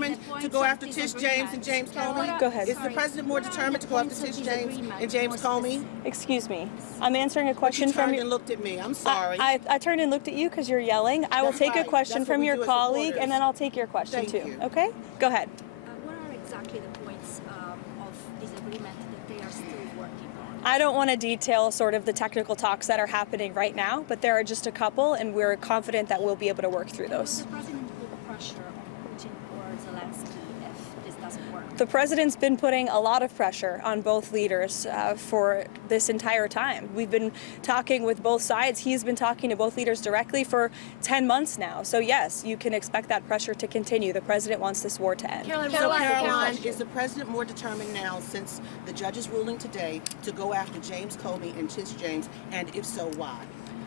determined to go after Tish James and James Comey? Go ahead. Is the president more determined to go after Tish James and James Comey? Excuse me. I'm answering a question You from turned your... and looked at me. I'm sorry. I turned and looked at you because you're yelling. I will That's take a right. question That's what from we your do as colleague, reporters. and then I'll take your question Thank too. you. Okay? Go ahead. What are exactly the points of disagreement that they are still working on? I don't want to detail sort of the technical talks that are happening right now, but there are just a couple, and we're confident that we'll be able to work through those. Will the president put pressure on Putin or Zelensky if this doesn't work? The president's been putting a lot of pressure on both leaders for this entire time. We've been talking with both sides. He's been talking to both leaders directly for 10 months now. So yes, you can expect that pressure to continue. The president wants this war to end. Caroline, is the president more determined now, since the judge's ruling today, to go after James Comey and Tish James, and if so, why?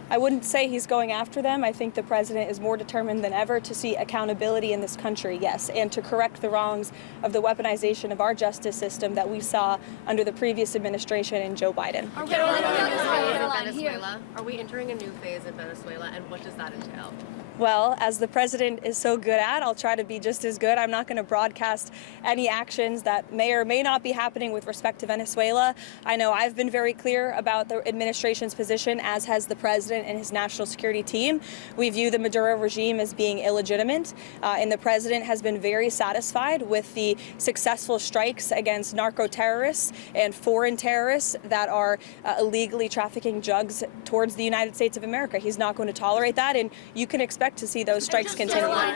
I wouldn't say he's going after them. I think the president is more determined than ever to see accountability in this country, yes, and to correct the wrongs of the weaponization of our justice system that we saw under the previous administration and Joe Biden. Venezuela. Are we entering a new phase in Venezuela, and what does that entail? Well, as the president is so good at, I'll try to be just as good. I'm not going to broadcast any actions that may or may not be happening with respect to Venezuela. I know I've been very clear about the administration's position, as has the president and his national security team. We view the Maduro regime as being illegitimate, and the president has been very satisfied with the successful strikes against narco-terrorists and foreign terrorists that are illegally trafficking drugs towards the United States of America. He's not going to tolerate that, and you can expect to see those strikes continue. Is there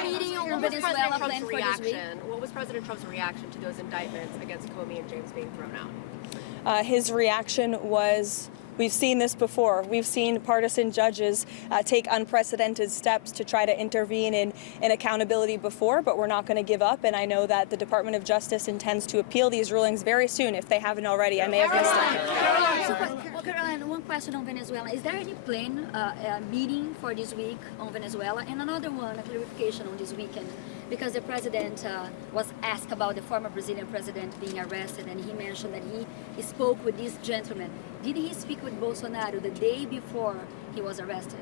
any meeting on Venezuela planned for this week? What was President Trump's reaction to those indictments against Comey and James being thrown out? His reaction was, we've seen this before. We've seen partisan judges take unprecedented steps to try to intervene in accountability before, but we're not going to give up. And I know that the Department of Justice intends to appeal these rulings very soon, if they haven't already. I may have missed it. Caroline, one question on Venezuela. Is there any planned meeting for this week on Venezuela? And another one, a clarification on this weekend, because the president was asked about the former Brazilian president being arrested, and he mentioned that he spoke with this gentleman. Did he speak with Bolsonaro the day before he was arrested?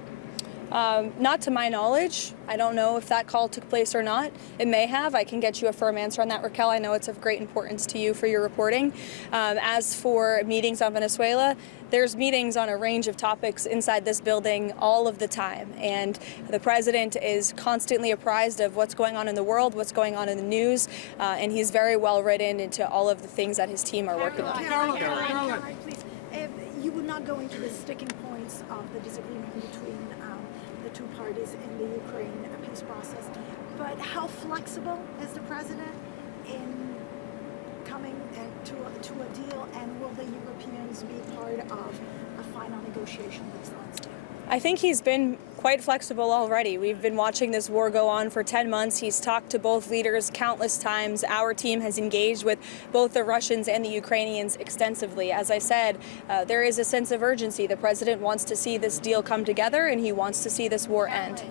Not to my knowledge. I don't know if that call took place or not. It may have. I can get you a firm answer on that, Raquel. I know it's of great importance to you for your reporting. As for meetings on Venezuela, there's meetings on a range of topics inside this building all of the time. And the president is constantly apprised of what's going on in the world, what's going on in the news, and he's very well written into all of the things that his team are working on. Caroline, please. You would not go into the sticking points of the disagreement between the two parties in the Ukraine peace process, but how flexible is the president in coming to a deal, and will the Europeans be part of a final negotiation with Zelensky? I think he's been quite flexible already. We've been watching this war go on for 10 months. He's talked to both leaders countless times. Our team has engaged with both the Russians and the Ukrainians extensively. As I said, there is a sense of urgency. The president wants to see this deal come together, and he wants to see this war end.